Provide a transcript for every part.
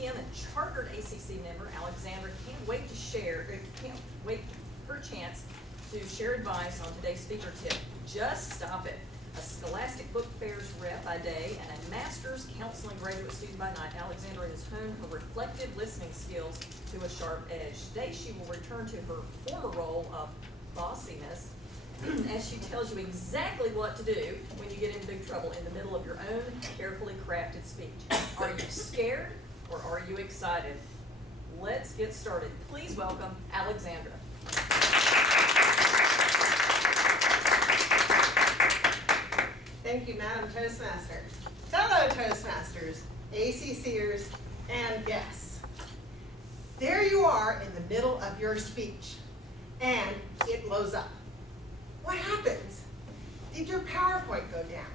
DTM and chartered ACC member Alexandra can't wait her chance to share advice on today's speaker tip. Just stop it. A Scholastic Book Fairs rep by day and a master's counseling graduate student by night, Alexandra has honed her reflective listening skills to a sharp edge. Today she will return to her former role of bossiness as she tells you exactly what to do when you get in big trouble in the middle of your own carefully crafted speech. Are you scared or are you excited? Let's get started. Please welcome Alexandra. Thank you, Madam Toastmaster. Fellow Toastmasters, ACCers, and guests. There you are in the middle of your speech, and it blows up. What happens? Did your PowerPoint go down?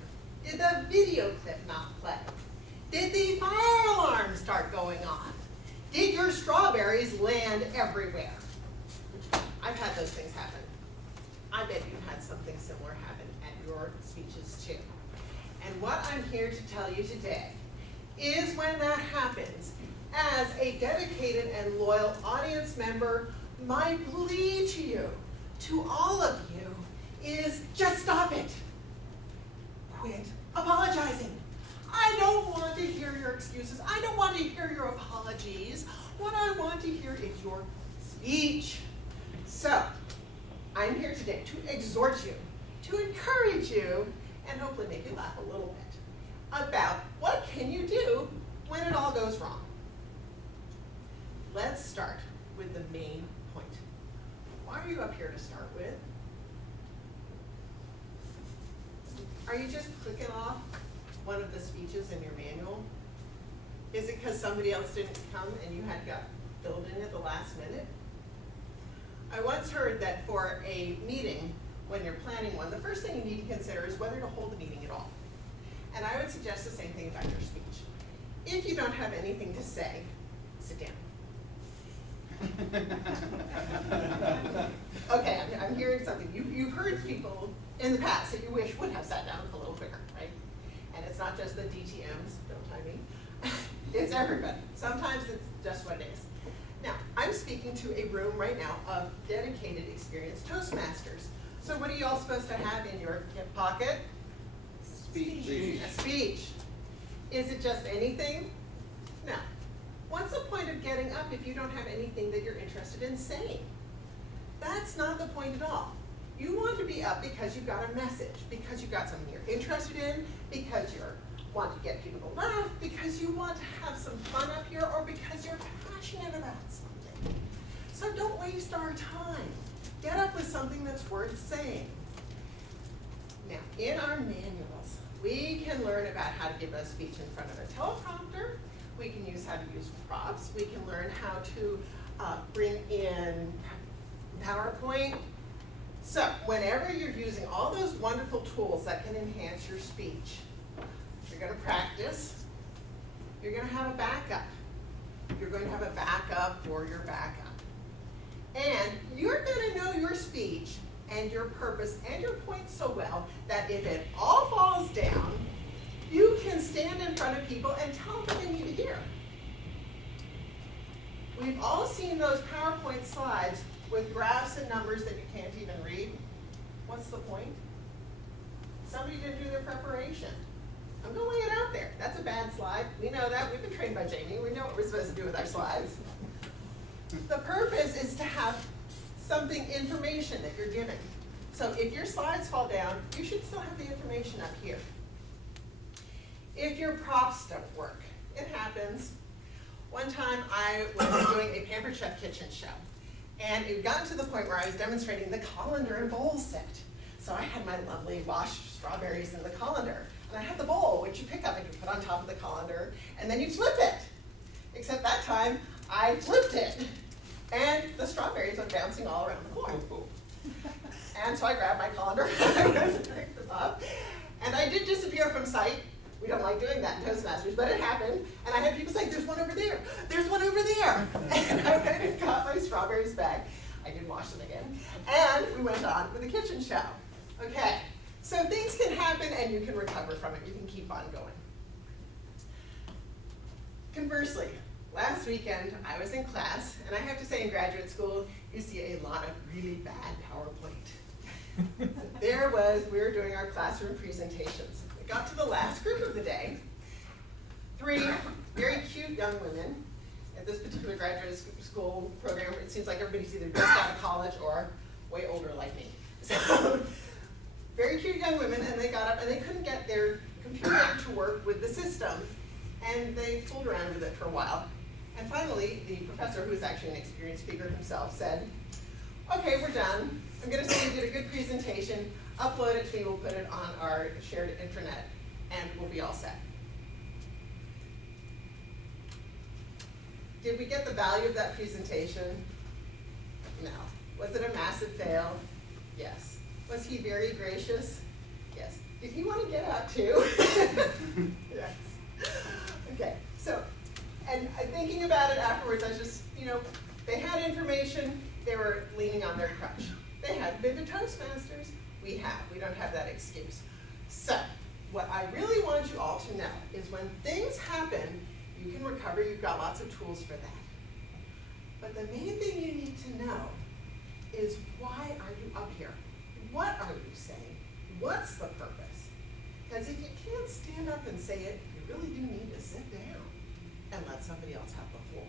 Did the video clip not play? Did the fire alarm start going on? Did your strawberries land everywhere? I've had those things happen. I bet you've had something similar happen at your speeches too. And what I'm here to tell you today is when that happens, as a dedicated and loyal audience member, my plea to you, to all of you, is just stop it. Quit apologizing. I don't want to hear your excuses. I don't want to hear your apologies. What I want to hear is your speech. So, I'm here today to exhort you, to encourage you, and hopefully make you laugh a little bit about what can you do when it all goes wrong. Let's start with the main point. Why are you up here to start with? Are you just clicking off one of the speeches in your manual? Is it because somebody else didn't come and you had got filled in at the last minute? I once heard that for a meeting, when you're planning one, the first thing you need to consider is whether to hold the meeting at all. And I would suggest the same thing about your speech. If you don't have anything to say, sit down. Okay, I'm hearing something. You've heard people in the past that you wish would have sat down a little quicker, right? And it's not just the DTMs, don't tie me. It's everybody. Sometimes it's just what it is. Now, I'm speaking to a room right now of dedicated, experienced Toastmasters. So what are you all supposed to have in your hip pocket? Speech. A speech. Is it just anything? No. What's the point of getting up if you don't have anything that you're interested in saying? That's not the point at all. You want to be up because you've got a message, because you've got something you're interested in, because you want to get people to laugh, because you want to have some fun up here, or because you're passionate about something. So don't waste our time. Get up with something that's worth saying. Now, in our manuals, we can learn about how to give a speech in front of a teleprompter. We can use how to use props. We can learn how to bring in PowerPoint. So whenever you're using all those wonderful tools that can enhance your speech, you're going to practice. You're going to have a backup. You're going to have a backup for your backup. And you're going to know your speech and your purpose and your point so well that if it all falls down, you can stand in front of people and tell them what they need to hear. We've all seen those PowerPoint slides with graphs and numbers that you can't even read. What's the point? Somebody didn't do their preparation. I'm going to lay it out there. That's a bad slide. We know that. We've been trained by Jamie. We know what we're supposed to do with our slides. The purpose is to have something, information that you're giving. So if your slides fall down, you should still have the information up here. If your props don't work, it happens. One time I was doing a Pampered Chef kitchen show, and it got to the point where I was demonstrating the colander and bowl set. So I had my lovely washed strawberries in the colander, and I had the bowl, which you pick up and you put on top of the colander, and then you flip it. Except that time, I flipped it, and the strawberries went bouncing all around the floor. And so I grabbed my colander, I went to pick them up, and I did disappear from sight. We don't like doing that in Toastmasters, but it happened, and I had people saying, there's one over there, there's one over there. And I went and got my strawberries back. I did wash them again, and we went on with the kitchen show. Okay, so things can happen and you can recover from it. You can keep on going. Conversely, last weekend I was in class, and I have to say in graduate school, you see a lot of really bad PowerPoint. There was, we were doing our classroom presentations. We got to the last group of the day. 3 very cute young women at this particular graduate school program. It seems like everybody's either just out of college or way older like me. So, very cute young women, and they got up and they couldn't get their computer to work with the system, and they fooled around with it for a while. And finally, the professor, who was actually an experienced speaker himself, said, okay, we're done. I'm gonna say you did a good presentation, upload it to me, we'll put it on our shared intranet, and we'll be all set. Did we get the value of that presentation? No. Was it a massive fail? Yes. Was he very gracious? Yes. Did he want to get out too? Yes. Okay, so, and thinking about it afterwards, I was just, they had information, they were leaning on their crutch. They had been to Toastmasters, we don't have that excuse. So, what I really want you all to know is when things happen, you can recover, you've got lots of tools for that. But the main thing you need to know is, why are you up here? What are you saying? What's the purpose? Because if you can't stand up and say it, you really do need to sit down and let somebody else have the floor.